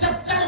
70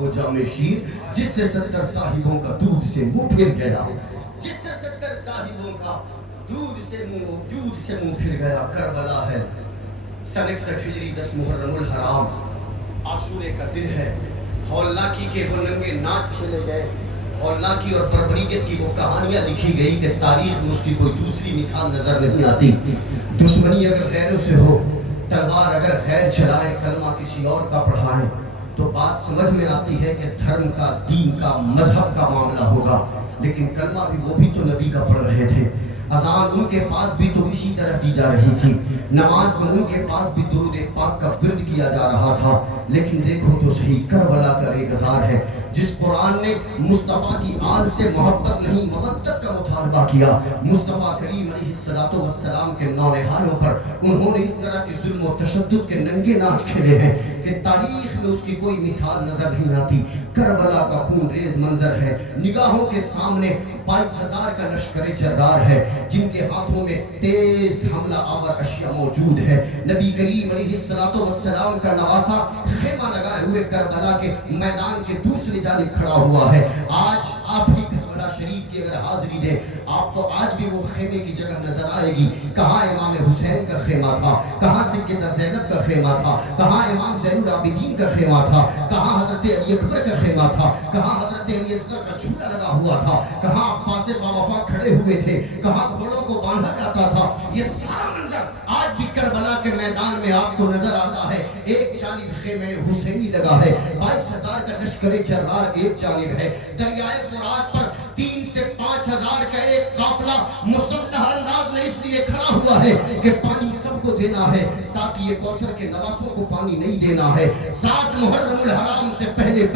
وہ جام شیر جس سے 70 صاحبوں کا دودھ سے منہ پھر گیا، جس سے 70 صاحبوں کا دودھ سے منہ پھر گیا۔ کربلا ہے سن 61 ہجری 10 محرم الحرام، عاشورے کا دن ہے۔ ہولاکی کے وہ ننگے ناچ کھیلے گئے، ہولاکی اور بربریت کی وہ کہانیاں لکھی گئی کہ تاریخ میں اس کی کوئی دوسری مثال نظر نہیں آتی۔ دشمنی اگر غیروں سے ہو، تلوار اگر غیر چلائے، کلمہ کسی اور کا پڑھائیں، تو بات سمجھ میں آتی ہے کہ دھرم کا، دین کا، مذہب کا معاملہ ہوگا، لیکن کلمہ بھی تو نبی کا پڑھ رہے تھے۔ اذان ان کے پاس بھی تو اسی طرح دی جا رہی تھی، نماز میں ان کے پاس بھی درود پاک کا ورد کیا جا رہا تھا۔ لیکن دیکھو تو صحیح، کربلا کا ریگزار ہے جس قرآن نے مصطفیٰ کی آل سے محبت نہیں مودت کا مطالبہ کیا۔ مصطفیٰ کریم علیہ السلام کے نونہالوں پر انہوں نے اس طرح کی ظلم و تشدد کے ننگے ناچ کھیلے ہیں کہ تاریخ میں اس کی کوئی مثال نظر نہیں آتی۔ کربلا کا خون ریز منظر ہے، نگاہوں کے سامنے 22,000 کا لشکر جرار ہے جن کے ہاتھوں میں تیز حملہ آور اشیاء موجود ہے۔ نبی کریم علیہ السلام کا نواسا خیمہ لگائے ہوئے کربلا کے میدان کے دوسری جانب کھڑا ہوا ہے۔ آج آپ ہی کربلا شریف کی اگر حاضری دیں، آپ کو آج بھی وہ خیمے کی جگہ نظر آئے گی۔ کہاں امام حسین کا خیمہ تھا، کہاں سیدہ زینب کا خیمہ تھا، کہاں امام زین العابدین کا خیمہ تھا، کہاں حضرت علی اکبر کا خیمہ تھا، کہاں حضرت علی اصغر کا جھولا لگا ہوا تھا، کہاں عباس باوفا کھڑے ہوئے تھے، کہاں گھوڑوں کو باندھا جاتا تھا۔ یہ سارا منظر آج بھی کربلا کے میدان میں آپ کو نظر آتا ہے۔ ایک جانب خیمہ حسینی لگا ہے، 22,000 کا لشکر جرار ایک جانب ہے، دریائے فرات پر 3 سے 5,000 کا ایک قافلہ مسلح انداز میں اس لیے کھڑا ہوا ہے کہ پانی سب کو دینا ہے، ساتھ یہ کوثر کے نواسوں کو پانی نہیں دینا ہے۔ 7 محرم الحرام سے پہلے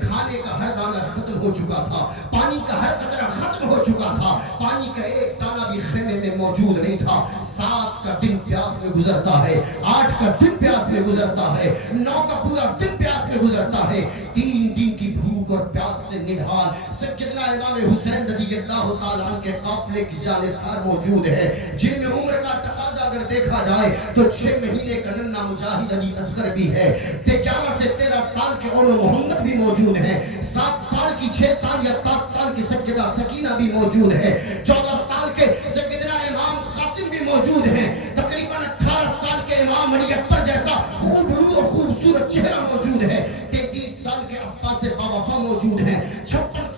کھانے کا ہر دانہ ختم ہو چکا تھا، پانی کا ہر قطرہ ختم ہو چکا تھا، پانی کا ایک دانہ بھی خیمے میں موجود نہیں تھا۔ 7 کا دن پیاس میں گزرتا ہے، 8 کا دن پیاس میں گزرتا ہے، 9 کا پورا دن پیاس میں گزرتا ہے۔ 3 دن کی بھوک اور پیاس سے نڈھال سیدنا امام حسین رضی اللہ تعالیٰ عنہ کے قافلے کی جانثار موجود ہے، جن میں عمر کا تقاضا اگر دیکھا جائے تو 6 مہینے کا ننھا مجاہد علی اصغر بھی ہے، 11 سے 13 سال کے اولو محمد بھی موجود ہیں، 7 سال کی 6 سال یا 7 سال کی سیدہ سکینہ بھی موجود ہے، 14 سال کے سیدنا امام قاسم بھی موجود ہیں، تقریباً 18 سال کے امام علی اکبر جیسا خوب روح اور خوبصورت چہرہ موجود ہے، 33 سال کے عباس باوفا موجود ہیں، 58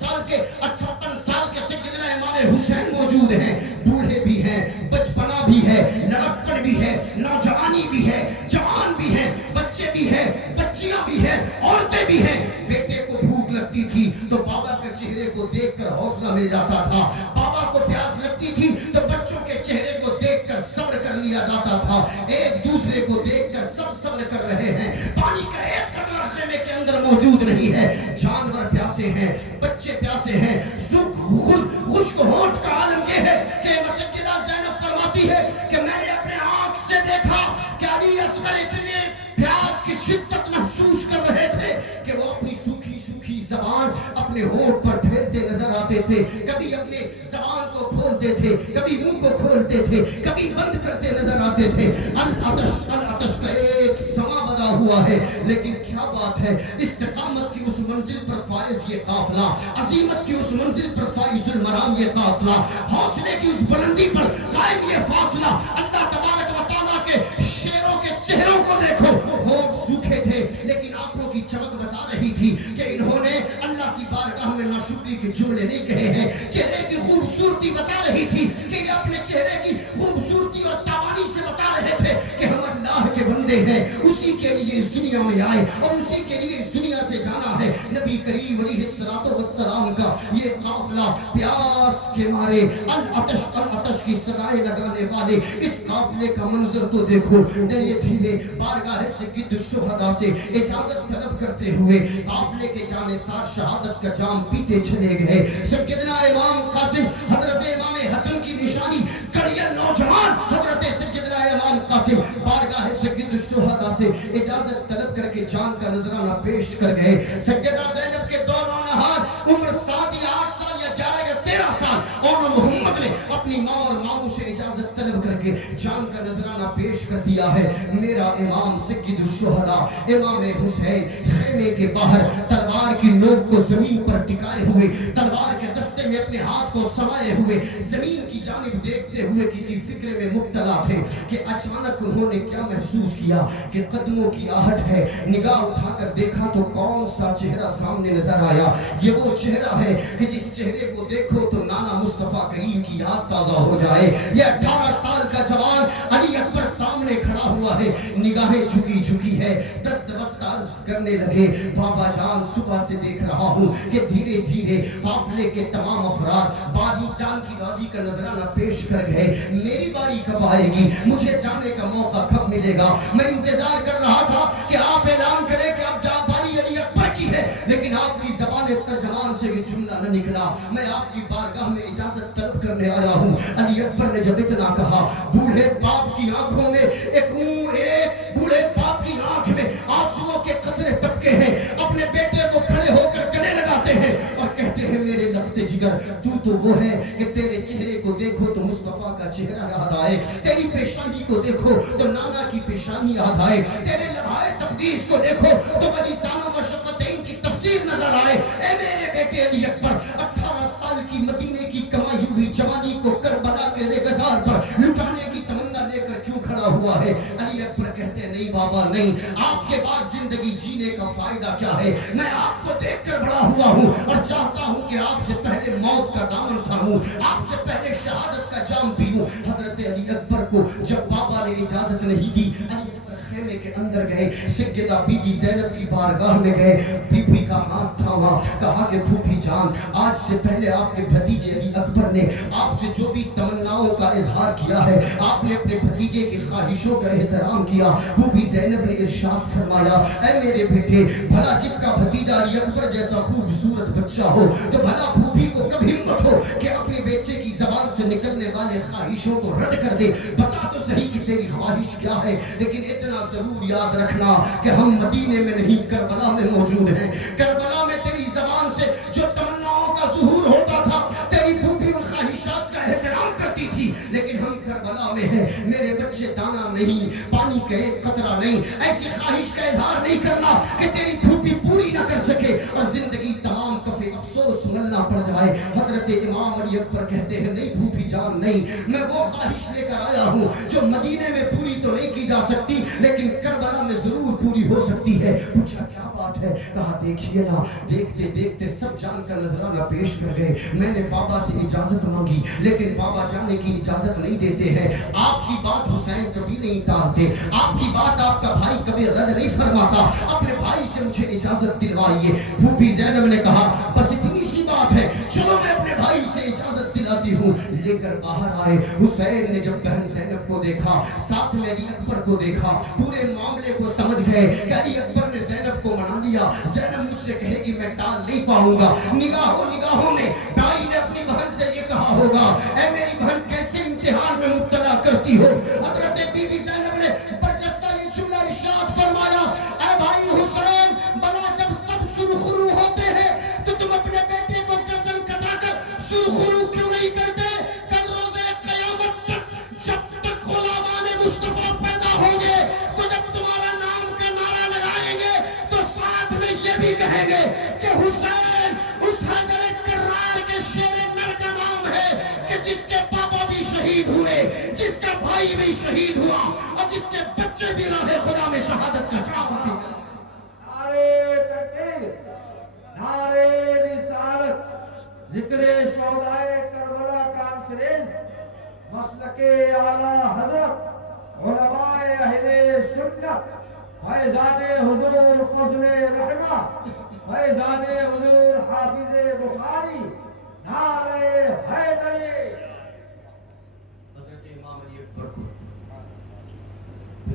سال کے سیدنا امام حسین موجود ہیں۔ بوڑھے بھی ہیں، بچپنا بھی ہے، لڑکپن بھی ہے، نوجوانی بھی ہے، جوان بھی ہیں، بچے بھی ہیں، بچیاں بھی ہیں، عورتیں بھی ہیں۔ بیٹے کو بھوک لگتی تھی تو بابا کے چہرے کو دیکھ کر حوصلہ مل جاتا تھا، بابا کو پیاس لگتی تھی تو بچوں کے چہرے کو دیکھ کر صبر کر لیا جاتا تھا۔ ایک دوسرے کو دیکھ کر سب صبر کر رہے ہیں، پانی کا ایک قطرہ خیمے کے اندر موجود نہیں ہے۔ جانور پیاسے ہیں، بچے پیاسے ہیں، خشک ہونٹ کا عالم یہ ہے کہ سیدہ زینب فرماتی ہے کہ میں نے اپنے آنکھ سے دیکھا کہ علی اصغر اتنے پیاس کی شدت محسوس کر رہے تھے کہ وہ اپنی سوکھی زبان اپنے ہونٹ پر پھیرتے نظر آتے تھے، کبھی اپنے زبان کو کھولتے تھے، کبھی منہ کو کھولتے تھے، کبھی بند کرتے نظر آتے تھے۔ العطش کا ایک سما بنا ہوا ہے، لیکن کیا بات ہے، استقامت کی اس منزل پر فائز یہ قافلہ، عظیمت کی اس منزل پر فائز المرام یہ قافلہ، حوصلے کی اس بلندی پر قائم یہ فاصلہ۔ اللہ تبارک و تعالیٰ کے شیروں کے چہروں کو دیکھو، ہونٹ سوکھے تھے لیکن آنکھوں کی چمک بتا رہی تھی کہ انہوں نے اللہ کی بارگاہ میں ناشکری کے جملے نہیں کہے ہیں۔ چہرے کی خوبصورتی بتا رہی تھی کہ یہ اپنے چہرے کی خوبصورتی اور توانی سے بتا رہے تھے کہ ہم اللہ کے بندے ہیں، اسی کے لیے اس دنیا میں آئے اور اسی کے لیے اس دنیا سے جانا ہے۔ نبی کریم علیہ السلام کا یہ قافلہ پیاس کے مارے العطش کی صدائیں لگانے والے اس قافلے کا منظر تو دیکھو، دھیرے دھیرے بارگاہ سید الشہداء سے اجازت طلب کرتے ہوئے قافلے کے جانثار شہادت کا جام پیتے چلے گئے۔ سیدنا امام قاسم، حضرت امام حسن کی نشانی کڑیل نوجوان حضرت سیدنا امام قاسم بارگاہ سید الشہداء سے اجازت طلب کر کے جان کا نذرانہ پیش کر گئے۔ سیدہ زینب کے دو نونہار عمر 7 یا 8 سال یا 11 یا 13 سال، اور محمد نے اپنی ماں اور ماموں سے اجازت طلب کر کے جان کا نذرانہ پیش کر دیا ہے. میرا امام سید الشہداء امام حسین خیمے کے باہر تلوار کی نوک کو زمین پر ٹکائے ہوئے, تلوار کے دستے میں اپنے ہاتھ کو سمائے ہوئے زمین کی جانب دیکھتے ہوئے کسی فکر میں مبتلا تھے کہ اچانک انہوں نے کیا محسوس کیا کہ قدموں کی آہٹ ہے. نگاہ اٹھا کر دیکھا تو کون سا چہرہ سامنے نظر آیا. یہ وہ چہرہ ہے کہ جس چہرے کو دیکھو تو نانا مصطفیٰ کریم کی یاد تازہ ہو جائے. یہ 18 سال کا جوان علی اکبر سامنے کھڑا ہوا ہے, نگاہیں جھکی ہے, دست وسط عرض کرنے لگے, بابا جان صبح سے دیکھ رہا ہوں کہ دھیرے دھیرے قافلے کے تمام افراد بانی جان کی راضی کا نذرانہ پیش کر گئے. میری باری کب آئے گی, مجھے جانے کا موقع کب ملے گا؟ میں انتظار کر رہا تھا کہ آپ اعلان کریں کہ اب جا باری علی اکبر کی ہے, لیکن آپ کی زبان ترجمان سے یہ جملہ نہ نکلا. میں آپ کی بارگاہ میں اجازت طلب کرنے آیا ہوں. علی اکبر نے جب اتنا کہا, بوڑھے باپ کی آنکھوں میں ایک بوڑھے باپ کی آنکھ میں آنسوؤں کے قطرے ٹپکے ہیں. اپنے بیٹے کو کھڑے ہو کر گلے لگاتے ہیں اور کہتے ہیں, میرے لخت جگر تو وہ ہے کہ تیرے چہرے کو دیکھو تو مصطفیٰ کا چہرہ یاد آئے, تیری پیشانی کو دیکھو تو نانا کی پیشانی یاد آئے, تیرے لبھائے تقدیس کو دیکھو تو بڑی سانوں مشقتین کی تفسیر نظر آئے. اے میرے بیٹے علی اکبر, 18 سال کی مدینے کی کمائی ہوئی جوانی کو کربلا کے ریگزار پر لٹانے کی تمنا لے کر کیوں کھڑا ہوا ہے؟ علی اکبر کہتے ہیں, نہیں بابا نہیں, آپ کے بعد زندگی جینے کا فائدہ کیا ہے؟ میں آپ کو دیکھ کر بڑا ہوا ہوں اور چاہتا ہوں کہ آپ سے پہلے موت کا دامن تھاموں, آپ سے پہلے شہادت کا جام پیوں. حضرت علی اکبر کو جب بابا نے اجازت نہیں دی, علی اکبر خیمے کے اندر گئے, سیدہ بی بی زینب کی بارگاہ میں گئے, بی بی کا ہاتھ تھاما, کہا کہ پھوپھی جان, آج سے پہلے آپ کے بھتیجے علی اکبر نے آپ سے جو بھی تمناؤں کا اظہار کیا ہے, آپ نے اپنے بھتیجے کی خواہشوں کا احترام کیا. پھوپھی زینب نے ارشاد فرمایا, اے میرے بیٹے, بھلا جس کا بھتیجا علی اکبر جیسا خوبصورت بچہ ہو تو بھلا پھوپھی کو کب ہمت ہو کہ اپنے بیٹے کی زبان سے نکلنے والے خواہشوں کو رد کر دے؟ بتا تو صحیح کہ تیری خواہش کیا ہے. لیکن اتنا ضرور یاد رکھنا کہ ہم مدینے میں نہیں کربلا میں موجود ہیں. کربلا میں تیری زبان سے جو تمناؤں کا ظہور ہوتا تھا, تیری پھوپھی ان خواہشات کا احترام کرتی تھی, لیکن ہم کربلا میں ہیں. میرے بچے دانا نہیں, پانی کا ایک قطرہ نہیں, ایسی خواہش کا اظہار نہیں کرنا کہ تیری پھوپھی پوری نہ کر سکے اور زندگی تمام کفے افسوس ملنا پڑ جائے. حضرت امام علی اکبر کہتے ہیں, نہیں پھوپھی جان نہیں, میں وہ خواہش لے کر آیا ہوں جو مدینے میں پوری تو نہیں کی جا سکتی لیکن کربلا میں ضرور پوری ہو سکتی ہے. پوچھا کیا بات ہے؟ کہا دیکھیے نا, دیکھتے دیکھتے سب جان کا نذرانہ پیش کر گئے. میں نے بابا سے اجازت مانگی لیکن بابا جانے کی اجازت نہیں دیتے ہیں. آپ کی بات حسین کبھی نہیں ٹالتے, آپ کی بات آپ کا بھائی کبھی رد نہیں فرماتا. اپنے بھائی سے مجھے اجازت دلوائیے. پھوپھی زینب نے کہا, بس اتنی سی بات ہے, چلو میں اپنے بھائی سے اجازت دلاتی ہوں. لے کر باہر آئے. حسین نے جب بہن زینب کو دیکھا, ساتھ میں علی اکبر کو دیکھا, پورے معاملے کو سمجھ گئے کہ علی اکبر نے زینب کو منا لیا. زینب مجھ سے کہے گی میں ٹال نہیں پاؤں گا. نگاہوں میں بھائی نے اپنی بہن سے یہ کہا ہوگا, اے میری بہن کیسے امتحان میں مبتلا کرتی ہو. حضرت بی بی زینب نے برجستہ یہ جملہ ارشاد فرمایا, اے بھائی حسین, بلا جب سب سرخرو ہوتے ہیں تو تم اپنے بیٹے کو گردن کٹا کر سرخرو کیوں نہیں کرتے؟ کل روزے قیامت تک جب تک غلامان مصطفیٰ پیدا ہوں گے تو جب تمہارا نام کا نعرہ لگائیں گے تو ساتھ میں یہ بھی کہیں گے کہ حسین اس حیدر کرار کے شیر نر کا نام ہے کہ جس کے پاپا بھی شہید ہوئے, جس کا بھائی بھی شہید ہوا اور جس کے بچے بھی راہ خدا میں شہادت کا چراغ پی گئے. نعرے تکبیر, نعرے رسالت, ذکر شہدائے کربلا کانفرنس, مسلک اعلیٰ حضرت علماء اہل سنت, فیضان حضور فضل رحمہ, فیضان حضور حافظ بخاری, نعرے حیدری. حضرت امام علی اکبر کو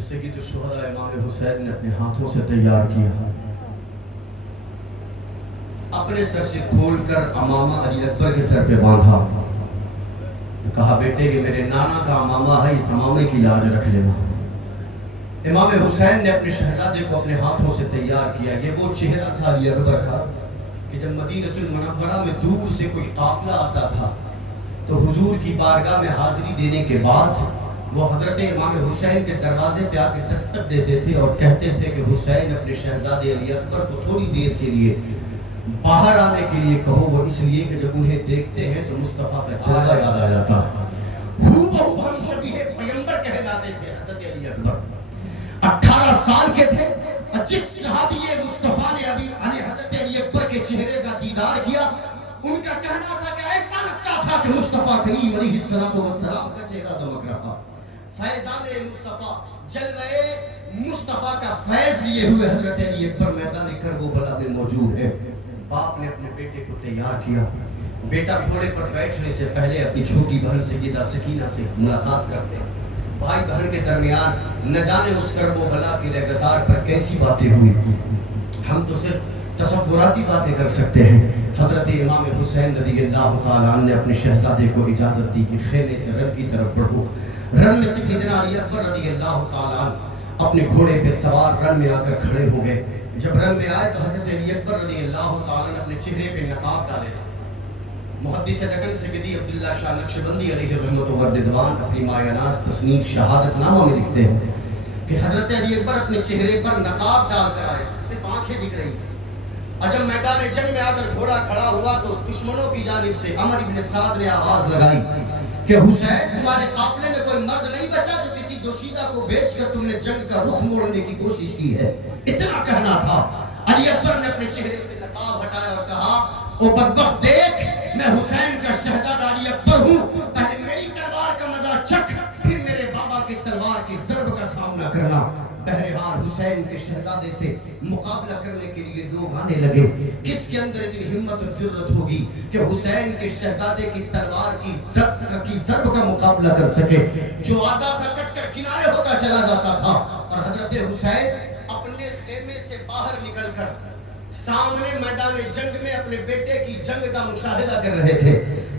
سید الشہداء امام حسین نے اپنے ہاتھوں سے تیار کیا, اپنے سر سے کھول کر امامہ علی اکبر کے سر پہ باندھا. کہا بیٹے کہ میرے نانا کا امامہ ہے, اس امامے کی لاج رکھ لینا. امام حسین نے اپنے شہزادے کو اپنے ہاتھوں سے تیار کیا. یہ وہ چہرہ تھا علی اکبر کا کہ جب مدینہ المنورہ میں دور سے کوئی قافلہ آتا تھا تو حضور کی بارگاہ میں حاضری دینے کے بعد وہ حضرت امام حسین کے دروازے پہ آ کے دستک دیتے تھے اور کہتے تھے کہ حسین اپنے شہزادے علی اکبر کو تھوڑی دیر کے لیے باہر آنے کے لیے کہو، وہ اس لیے کہ جب انہیں دیکھتے ہیں تو مصطفیٰ کا جلوہ یاد آ جاتا ہے۔ ہو بہو ہم شبیہ پیغمبر کہلاتے تھے حضرت علی اکبر۔ 18 سال کے تھے اور جس صحابی مصطفیٰ نے ابھی حضرت علی اکبر کے چہرے کا دیدار کیا، ان کا کہنا تھا کہ ایسا لگتا تھا کہ مصطفیٰ کریم علیہ السلام کا چہرہ دمک رہا۔ فیضان مصطفیٰ، جلوہ مصطفیٰ کا فیض لیے ہوئے حضرت علی اکبر میدان کربلا میں موجود ہے۔ باپ نے اپنے بیٹے کو تیار کیا۔ بیٹا گھوڑے پر بیٹھنے سے پہلے اپنی چھوٹی بہن سیدہ سکینہ سے ملاقات کرتے ہیں۔ بھائی بہن کے درمیان نہ جانے اس کرب و بلا کی رہگزار پر کیسی باتیں ہوئی، ہم تو صرف تصوراتی باتیں کر سکتے ہیں۔ حضرت امام حسین رضی اللہ تعالیٰ عنہ نے اپنے شہزادے کو اجازت دی کہ خیمے سے رن کی طرف بڑھو۔ رن میں سیدنا علی اکبر رضی اللہ تعالیٰ عنہ اپنے گھوڑے پہ سوار رن میں آ کر کھڑے ہو گئے۔ جب رن میں آئے تو حضرت علی اکبر رضی اللہ تعالیٰ نے اپنے چہرے پہ نقاب ڈالے تھے۔ محدث دکن سیدی عبداللہ شاہ نقشبندی علیہ رحمت و رضوان اپنی مایہ ناز تصنیف شہادت نامہ میں لکھتے ہیں کہ حضرت علی اکبر اپنے چہرے پر نقاب ڈال کر آئے، صرف آنکھیں دکھ رہی تھیں۔ اور جب میدان جنگ میں آ کر گھوڑا کھڑا ہوا تو دشمنوں کی جانب سے عمر بن سعد نے آواز لگائی کہ حسین، تمہارے قافلے میں کوئی مرد نہیں بچا جو کسی دوشیزہ کو بیچ کر تم نے جنگ کا رخ موڑنے کی کوشش کی ہے۔ اتنا کہنا تھا۔ علی اکبر نے اپنے چہرے سے نقاب ہٹایا اور کہا، او بدبخت دیکھ، میں حسین کا شہزادہ علی اکبر ہوں، پہلے میری تلوار کا مزہ چکھ، پھر میرے بابا کی تلوار کی ضرب کا سامنا کرنا۔ بہرحال حسین کے شہزادے سے مقابلہ کرنے کے لیے لوگ آنے لگے۔ کس کے اندر اتنی ہمت اور جرأت ہوگی کہ حسین کے شہزادے کی تلوار کی ضرب کا مقابلہ کر سکے؟ جو آتا تھا کٹ کر کنارے ہوتا چلا جاتا تھا، اور حضرت حسین اپنے خیمے سے باہر نکل کر سامنے میدان جنگ میں اپنے بیٹے کی جنگ کا مشاہدہ کر رہے تھے۔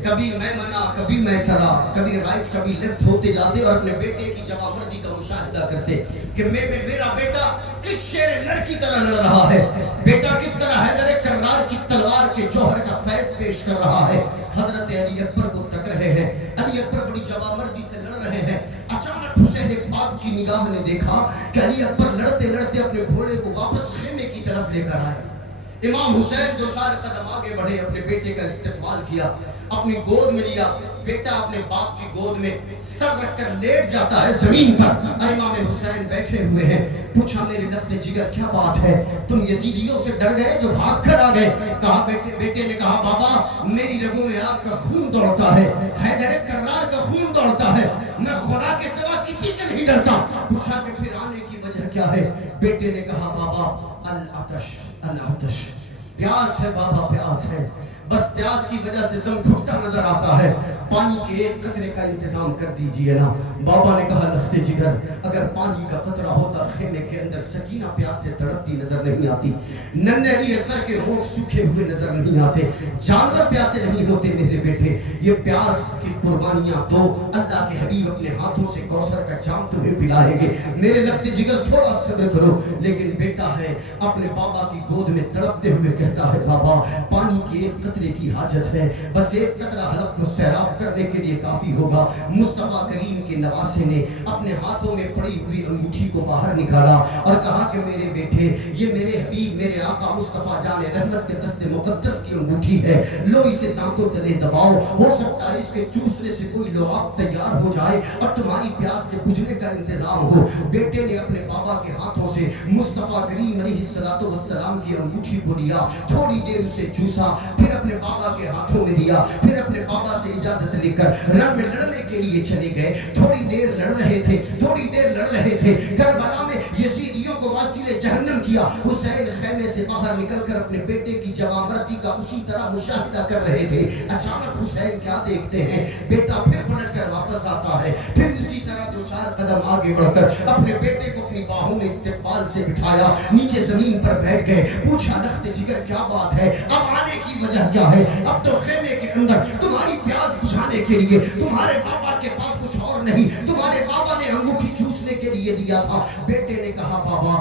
کبھی میمنہ، کبھی میسرہ، کبھی رائٹ کبھی لیفٹ ہوتے جاتے اور اپنے بیٹے کی جوامردی کا مشاہدہ کرتے کہ میرا بیٹا کس شیر نر کی طرح لڑ رہا ہے، بیٹا کس طرح حیدر کرار کی تلوار کے جوہر کا فیض پیش کر رہا ہے۔ حضرت علی اکبر کو تک رہے ہیں، علی اکبر بڑی جوامردی سے لڑ رہے ہیں۔ اچانک حسین پاک کی نگاہ نے دیکھا کہ علی اکبر لڑتے لڑتے اپنے گھوڑے کو واپس خیمے کی طرف لے کر آئے۔ امام حسین 2-4 قدم آگے بڑھے، اپنے بیٹے کا استقبال کیا، اپنی گود میں لیا۔ بیٹا اپنے باپ کی گود میں سر رکھ کر لیٹ جاتا ہے زمین پر، اور امام حسین بیٹھے ہوئے ہیں۔ پوچھا، میرے لخت جگر کیا بات ہے، تم یزیدیوں سے ڈر گئے جو بھاگ کر آ گئے؟ کہا بیٹے نے کہا، بابا میری رگوں میں آپ کا خون دوڑتا ہے، حیدر کرار کا خون دوڑتا ہے، میں خدا کے سوا کسی سے نہیں ڈرتا۔ پوچھا کہ پھر آنے کی وجہ کیا ہے؟ بیٹے نے کہا، بابا العطش، پیاس ہے بابا، پیاس ہے، بس پیاس کی وجہ سے دم گھٹتا نظر آتا ہے، پانی کے ایک قطرے کا انتظام کر دیجئے نا۔ بابا نے کہا، لخت جگر، اگر پانی کا قطرہ ہوتا خیمے کے اندر سکینہ پیاس سے تڑپتی نظر نہیں آتی، ننھے علی اصغر کے ہونٹ سوکھے ہوئے نظر نہیں آتے، جانور پیاسے نہیں ہوتے میرے بیٹے۔ یہ پیاس کی قربانیاں دو، اللہ کے حبیب اپنے ہاتھوں سے کوثر کا جام تمہیں پلائیں گے، میرے لخت جگر تھوڑا صبر کرو۔ لیکن بیٹا ہے اپنے بابا کی گود میں تڑپتے ہوئے کہتا ہے، بابا پانی کے ایک قطرے کی حاجت ہے، بس ایک قطرہ حلق کو سیراب کرنے کے لیے کافی ہوگا۔ مصطفیٰ کریم کے نواسے نے اپنے ہاتھوں میں پڑی ہوئی انگوٹھی کو باہر نکالا اور کہا کہ میرے بیٹے، یہ میرے حبیب میرے آقا مصطفیٰ جان رحمت کے دست مقدس کی انگوٹھی ہے، لو اسے دانتوں تلے دباؤ، ہو سکتا ہے اس کے چوسنے سے کوئی لعاب تیار ہو جائے اور تمہاری پیاس کے بجھنے کا انتظام ہو۔ بیٹے نے اپنے بابا کے ہاتھوں سے مصطفیٰ کریم علیہ السلام کی انگوٹھی کو لیا، تھوڑی دیر اسے چوسا، پھر اپنے بابا کے ہاتھوں میں دیا، پھر اپنے بابا سے اجازت لے کر رن میں لڑنے کے لیے چلے گئے۔ تھوڑی دیر لڑ رہے تھے، کربلا میں یزیدیوں کو واصل جہنم کیا۔ حسین خیمے سے باہر نکل کر اپنے بیٹے کی جوامردی کا اسی طرح مشاہدہ کر رہے تھے۔ اچانک حسین کیا دیکھتے ہیں، بیٹا پھر پلٹ کر واپس آتا ہے، پھر اسی طرح 2-4 قدم آگے بڑھ کر اپنے بیٹے کو اپنی باہوں میں استقبال سے بٹھایا، نیچے زمین پر بیٹھ گئے۔ پوچھا، لخت جگر کیا بات ہے، اب آنے کی وجہ کیا ہے؟ اب تو خیمے کے اندر تمہاری پیاس بجھانے کے لیے تمہارے بابا کے پاس کچھ اور نہیں، تمہارے بابا نے انگوٹھی چوسنے کے لیے دیا تھا۔ بیٹے نے کہا، بابا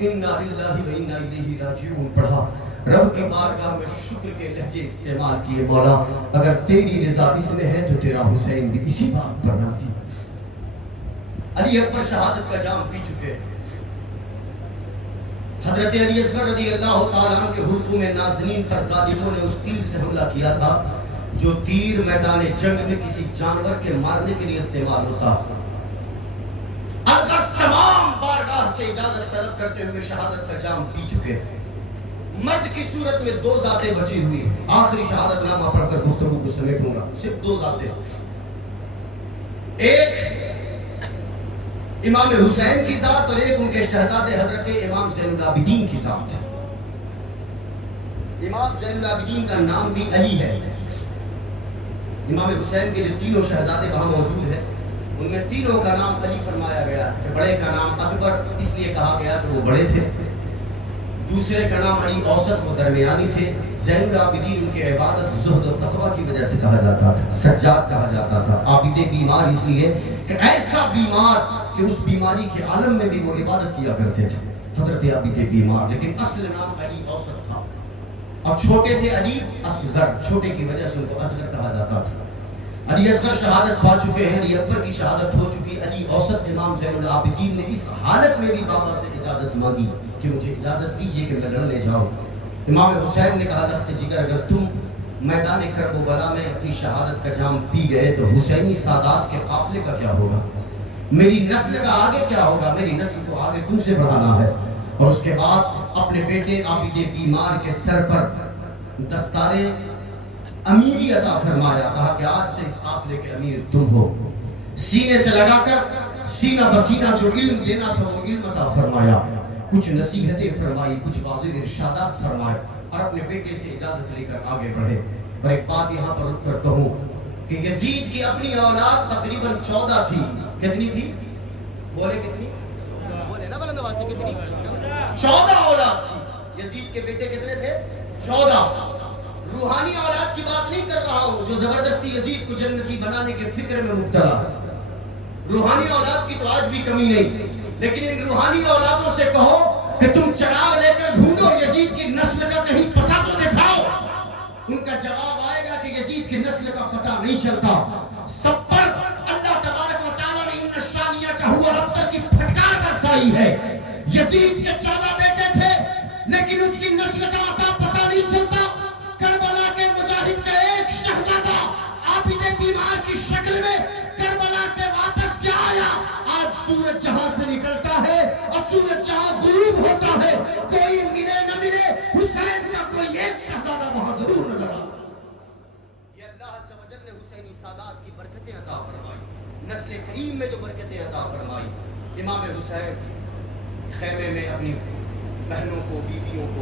انا للہ و انا الیہ راجعون پڑھا، رب کی بارگاہ میں شکر کے لہجے استعمال کیے، مولا اگر تیری رضا اس میں ہے تو تیرا حسین بھی اسی بات پر راضی۔ علی اکبر شہادت کا جام پی چکے، حضرت علی اصغر رضی اللہ تعالیٰ عنہ کے حلقوں میں نازنین پر ظالموں نے اس تیر سے حملہ کیا تھا جو تیر میدان جنگ میں کسی جانور کے مارنے کے لیے استعمال ہوتا۔ الغرض تمام بارگاہ سے اجازت طلب کرتے ہوئے شہادت کا جام پی چکے، مرد کی صورت میں دو ذاتیں بچی ہوئی، آخری شہادت نامہ پڑھ کر گفتگو کو سمیٹوں گا، صرف دو ذاتیں، ایک امام حسین کی ذات اور ایک ان کے شہزادے حضرت امام زین العابدین کی ذات۔ امام زین العابدین کا نام بھی علی ہے، امام حسین کے جو تینوں شہزادے وہاں موجود ہیں ان میں تینوں کا نام علی فرمایا گیا ہے۔ بڑے کا نام اکبر اس لیے کہا گیا کہ وہ بڑے تھے، دوسرے کا نام علی اوسط، وہ درمیانی تھے، زین العابدین ان کے عبادت زہد و تقوی کی وجہ سے کہا جاتا تھا، سجاد کہا جاتا تھا، عابد بیمار اس لیے کہ ایسا بیمار کہ اس بیماری کے عالم میں بھی وہ عبادت کیا کرتے تھے، حضرت عابد بیمار، لیکن اصل نام علی اوسط تھا۔ اب چھوٹے تھے علی اصغر، چھوٹے کی وجہ سے ان کو اصغر کہا جاتا تھا۔ علی اصغر شہادت پا چکے ہیں، علی اکبر کی شہادت ہو چکی، علی اوسط امام زین العابدین نے اس حالت میں بھی بابا سے اجازت مانگی کہ مجھے اجازت دیجئے کہ میں لڑنے جاؤں۔ امام حسین نے کہا لخت جگر اگر تم میدان کرب و بلا میں اپنی شہادت کا جام پی گئے تو حسینی سادات کے قافلے کا کیا ہوگا، میری نسل کا آگے کیا ہوگا، میری نسل کو آگے تم سے بڑھانا ہے۔ اور اس کے بعد اپنے بیٹے عابد بیمار کے سر پر دستار امیری عطا فرمایا، کہا کہ آج سے اس قافلے کے امیر تم ہو، سینے سے لگا کر سینہ بسینہ جو علم دینا تھا وہ علم عطا فرمایا، کچھ نصیحتیں فرمائی، کچھ واضح ارشادات فرمائے اور اپنے بیٹے سے اجازت لے کر آگے بڑھے۔ اور ایک بات یہاں پر رک کر کہوں کہ یزید کی اپنی اولاد تقریباً 14 تھی، کتنی تھی؟ بولے کتنی؟ بولے نا بلند آواز سے، کتنی؟ 14 اولاد تھی۔ یزید کے بیٹے کتنے تھے؟ 14۔ روحانی اولاد کی بات نہیں کر رہا ہوں جو زبردستی یزید کو جنتی بنانے کے فکر میں مبتلا، روحانی اولاد کی تو آج بھی کمی نہیں، لیکن ان روحانی اولادوں سے کہو کہ تم چراغ لے کر ڈھونڈو یزید کی نسل کا کہیں پتہ تو دکھاؤ، ان کا جواب آئے گا کہ یزید کی نسل کا پتہ نہیں چلتا۔ سب پر اللہ تبارک و تعالیٰ نے ان شانیہ کا ہوا الابتر کی پھٹکار برسائی ہے۔ یزید کے 14 بیٹے تھے لیکن اس کی نسل کا آتا پتہ نہیں چلتا۔ کربلا کے مجاہد کا ایک شہزادہ عابد بیمار کی شکل میں کربلا سے واپس کیا آیا، آج سورج جہاں سے نکلتا ہے اور سورج جہاں غروب ہوتا ہے، کوئی ملے نہ ملے حسین کا کوئی ایک شہزادہ وہاں ضرور نظر آتا۔ یہ اللہ عز و جل نے حسینی سادات کی برکتیں عطا فرمائی، نسل کریم میں جو برکتیں عطا فرمائی۔ امام حسین خیمے میں اپنی بہنوں کو، بیویوں کو